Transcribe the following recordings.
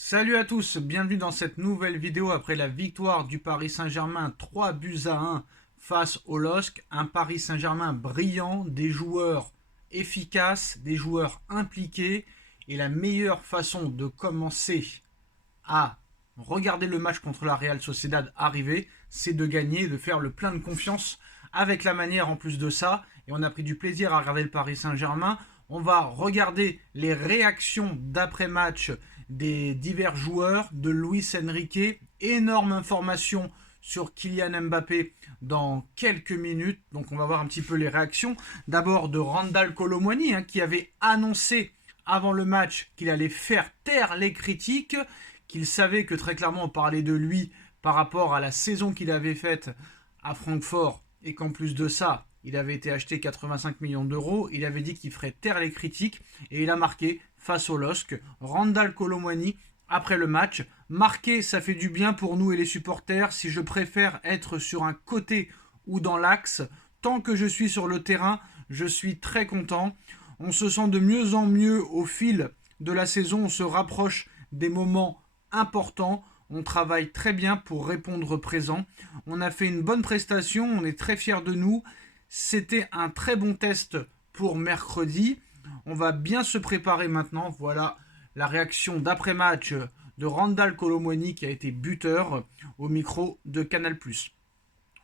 Salut à tous, bienvenue dans cette nouvelle vidéo après la victoire du Paris Saint-Germain 3-1 face au LOSC. Un Paris Saint-Germain brillant, des joueurs efficaces, des joueurs impliqués. Et la meilleure façon de commencer à regarder le match contre la Real Sociedad arriver, c'est de gagner, de faire le plein de confiance avec la manière en plus de ça. Et on a pris du plaisir à regarder le Paris Saint-Germain. On va regarder les réactions d'après-match des divers joueurs, de Luis Enrique. Énorme information sur Kylian Mbappé dans quelques minutes. Donc on va voir un petit peu les réactions. D'abord de Randal Kolo Muani qui avait annoncé avant le match qu'il allait faire taire les critiques, qu'il savait que très clairement on parlait de lui par rapport à la saison qu'il avait faite à Francfort et qu'en plus de ça, il avait été acheté 85 millions d'euros. Il avait dit qu'il ferait taire les critiques et il a marqué face au LOSC. Randal Kolo Muani, après le match, marquer ça fait du bien pour nous et les supporters. Si je préfère être sur un côté ou dans l'axe, tant que je suis sur le terrain, je suis très content. On se sent de mieux en mieux au fil de la saison. On se rapproche des moments importants. On travaille très bien pour répondre présent. On a fait une bonne prestation. On est très fiers de nous. C'était un très bon test pour mercredi. On va bien se préparer maintenant. Voilà la réaction d'après-match de Randal Kolo Muani qui a été buteur au micro de Canal+.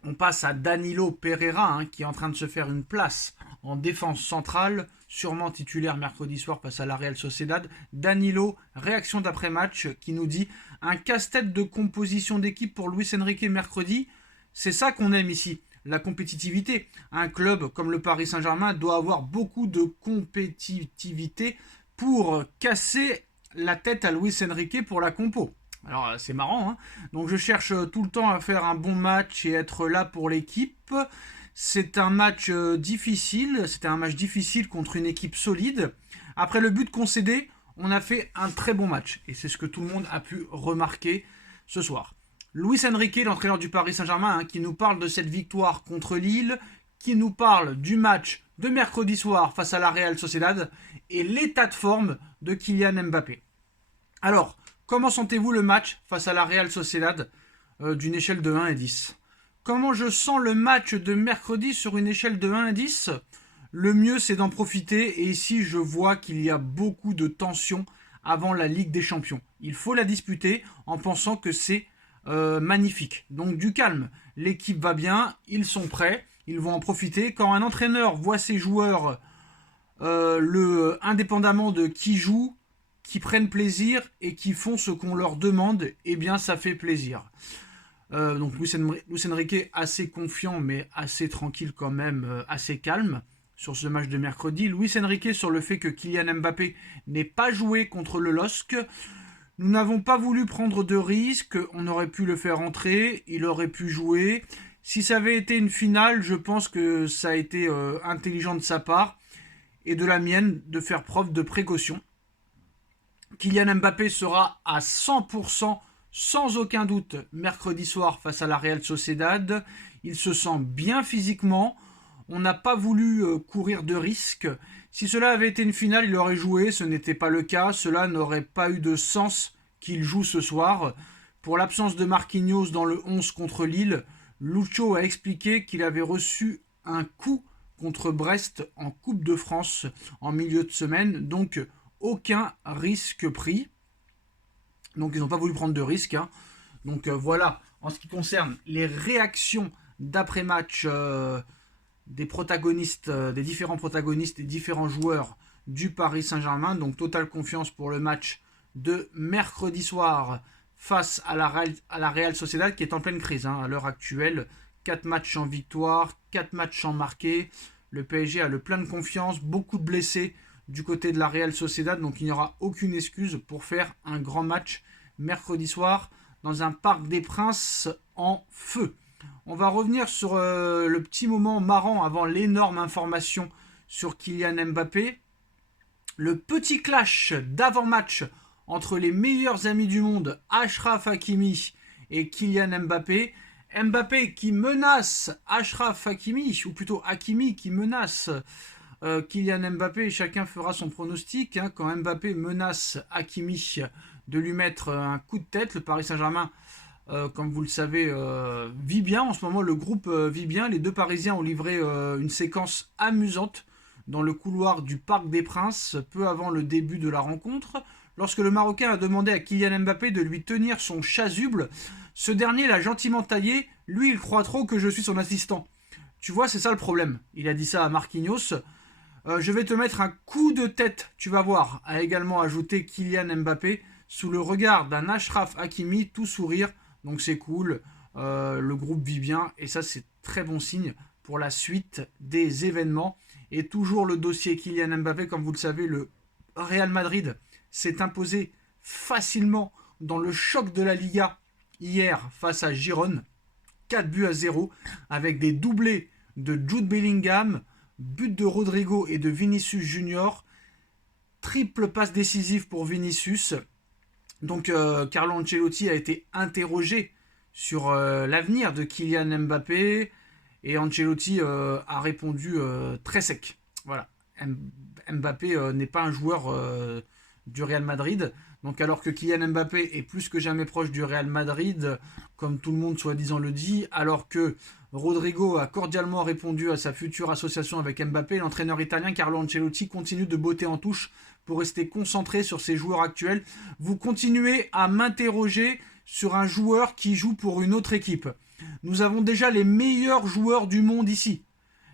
On passe à Danilo Pereira qui est en train de se faire une place en défense centrale, sûrement titulaire mercredi soir face à la Real Sociedad. Danilo, réaction d'après-match qui nous dit un casse-tête de composition d'équipe pour Luis Enrique mercredi. C'est ça qu'on aime ici, la compétitivité. Un club comme le Paris Saint-Germain doit avoir beaucoup de compétitivité pour casser la tête à Luis Enrique pour la compo. Alors c'est marrant, Donc je cherche tout le temps à faire un bon match et être là pour l'équipe. C'est un match difficile, c'était un match difficile contre une équipe solide. Après le but concédé, on a fait un très bon match. Et c'est ce que tout le monde a pu remarquer ce soir. Luis Enrique, l'entraîneur du Paris Saint-Germain, qui nous parle de cette victoire contre Lille, qui nous parle du match de mercredi soir face à la Real Sociedad et l'état de forme de Kylian Mbappé. Alors, comment sentez-vous le match face à la Real Sociedad d'une échelle de 1 à 10 ? Comment je sens le match de mercredi sur une échelle de 1 à 10 ? Le mieux, c'est d'en profiter. Et ici, je vois qu'il y a beaucoup de tension avant la Ligue des Champions. Il faut la disputer en pensant que c'est magnifique. Donc du calme. L'équipe va bien, ils sont prêts, ils vont en profiter. Quand un entraîneur voit ses joueurs, indépendamment de qui joue, qui prennent plaisir et qui font ce qu'on leur demande, eh bien ça fait plaisir. Donc Luis Enrique assez confiant mais assez tranquille quand même, assez calme sur ce match de mercredi. Luis Enrique sur le fait que Kylian Mbappé n'ait pas joué contre le LOSC. Nous n'avons pas voulu prendre de risques, on aurait pu le faire entrer, il aurait pu jouer. Si ça avait été une finale, je pense que ça a été intelligent de sa part et de la mienne de faire preuve de précaution. Kylian Mbappé sera à 100% sans aucun doute mercredi soir face à la Real Sociedad. Il se sent bien physiquement. On n'a pas voulu courir de risques. Si cela avait été une finale, il aurait joué. Ce n'était pas le cas. Cela n'aurait pas eu de sens qu'il joue ce soir. Pour l'absence de Marquinhos dans le 11 contre Lille, Lucho a expliqué qu'il avait reçu un coup contre Brest en Coupe de France en milieu de semaine. Donc aucun risque pris. Donc ils n'ont pas voulu prendre de risques. Donc voilà, en ce qui concerne les réactions d'après-match des protagonistes, des différents protagonistes et différents joueurs du Paris Saint-Germain. Donc totale confiance pour le match de mercredi soir face à la Real Sociedad qui est en pleine crise à l'heure actuelle. 4 matchs en victoire, 4 matchs sans marquer. Le PSG a le plein de confiance, beaucoup de blessés du côté de la Real Sociedad, donc il n'y aura aucune excuse pour faire un grand match mercredi soir dans un Parc des Princes en feu. On va revenir sur le petit moment marrant avant l'énorme information sur Kylian Mbappé. Le petit clash d'avant-match entre les meilleurs amis du monde, Achraf Hakimi et Kylian Mbappé. Mbappé qui menace Achraf Hakimi, ou plutôt Hakimi qui menace Kylian Mbappé, chacun fera son pronostic. Hein. Quand Mbappé menace Hakimi de lui mettre un coup de tête, le Paris Saint-Germain, comme vous le savez, vit bien. En ce moment, le groupe vit bien. Les deux Parisiens ont livré une séquence amusante dans le couloir du Parc des Princes, peu avant le début de la rencontre. Lorsque le Marocain a demandé à Kylian Mbappé de lui tenir son chasuble, ce dernier l'a gentiment taillé. Lui, il croit trop que je suis son assistant. Tu vois, c'est ça le problème. Il a dit ça à Marquinhos. Je vais te mettre un coup de tête, tu vas voir, a également ajouté Kylian Mbappé, sous le regard d'un Achraf Hakimi, tout sourire. Donc c'est cool, le groupe vit bien, et ça c'est très bon signe pour la suite des événements. Et toujours le dossier Kylian Mbappé, comme vous le savez, le Real Madrid s'est imposé facilement dans le choc de la Liga hier face à Girone, 4-0, avec des doublés de Jude Bellingham, but de Rodrigo et de Vinicius Junior, triple passe décisive pour Vinicius. Donc Carlo Ancelotti a été interrogé sur l'avenir de Kylian Mbappé et Ancelotti a répondu très sec. Voilà, Mbappé n'est pas un joueur du Real Madrid. Donc alors que Kylian Mbappé est plus que jamais proche du Real Madrid, comme tout le monde soi-disant le dit, alors que Rodrigo a cordialement répondu à sa future association avec Mbappé, l'entraîneur italien Carlo Ancelotti continue de botter en touche pour rester concentré sur ses joueurs actuels. Vous continuez à m'interroger sur un joueur qui joue pour une autre équipe. Nous avons déjà les meilleurs joueurs du monde ici.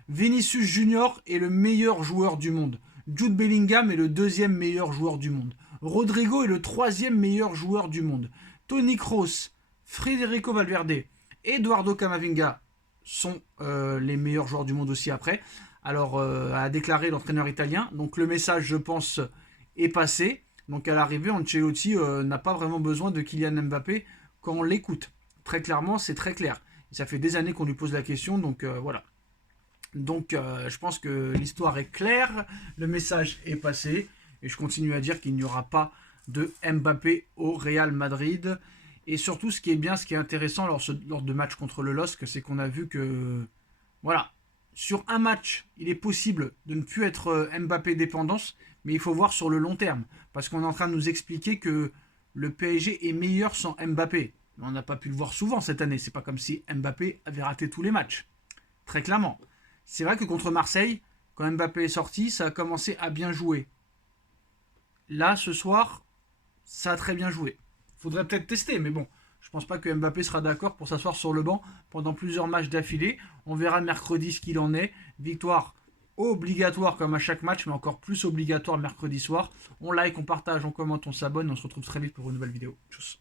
Vinicius Junior est le meilleur joueur du monde. Jude Bellingham est le deuxième meilleur joueur du monde. Rodrigo est le troisième meilleur joueur du monde. Toni Kroos, Federico Valverde, Eduardo Camavinga sont les meilleurs joueurs du monde aussi après. Alors, a déclaré l'entraîneur italien. Donc le message, je pense, est passé. Donc à l'arrivée, Ancelotti n'a pas vraiment besoin de Kylian Mbappé quand on l'écoute. Très clairement, c'est très clair. Et ça fait des années qu'on lui pose la question, donc voilà. Donc je pense que l'histoire est claire, le message est passé, et je continue à dire qu'il n'y aura pas de Mbappé au Real Madrid. Et surtout, ce qui est bien, ce qui est intéressant lors de match contre le LOSC, c'est qu'on a vu que, voilà, sur un match, il est possible de ne plus être Mbappé dépendance, mais il faut voir sur le long terme. Parce qu'on est en train de nous expliquer que le PSG est meilleur sans Mbappé. Mais on n'a pas pu le voir souvent cette année. C'est pas comme si Mbappé avait raté tous les matchs. Très clairement. C'est vrai que contre Marseille, quand Mbappé est sorti, ça a commencé à bien jouer. Là, ce soir, ça a très bien joué. Faudrait peut-être tester, mais bon, je pense pas que Mbappé sera d'accord pour s'asseoir sur le banc pendant plusieurs matchs d'affilée. On verra mercredi ce qu'il en est. Victoire obligatoire comme à chaque match, mais encore plus obligatoire mercredi soir. On like, on partage, on commente, on s'abonne. On se retrouve très vite pour une nouvelle vidéo. Tchuss.